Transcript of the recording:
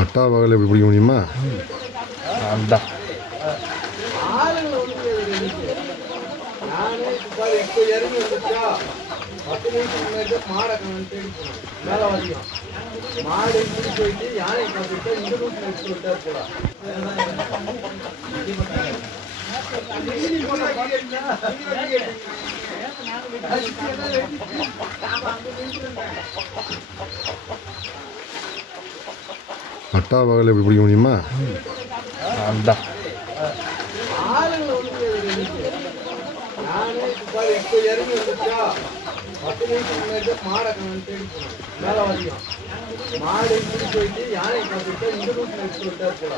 அட்டா வகையில் எப்படி பிடிக்க முடியுமா? அதான் இப்போ இறங்கி வந்துச்சா 10 நிமிஷம் முன்னாடி மாடை தேடி போனோம். மேலே வரையும் மாடு இப்படி போயிட்டு யானை பார்த்துட்டு இந்த ரூட்டில் எடுத்து விட்டார் போல. அட்டா வகையில் எப்படி பிடிக்க முடியுமா? அதான் இப்போ இறங்கி வந்துச்சா 10 நிமிஷம் முன்னாடி மாடை தேடி போனோம். மேலே வரையும் மாடு இப்படி போயிட்டு யானை பார்த்துட்டு இந்த ரூட்டில் எடுத்து விட்டார் போல.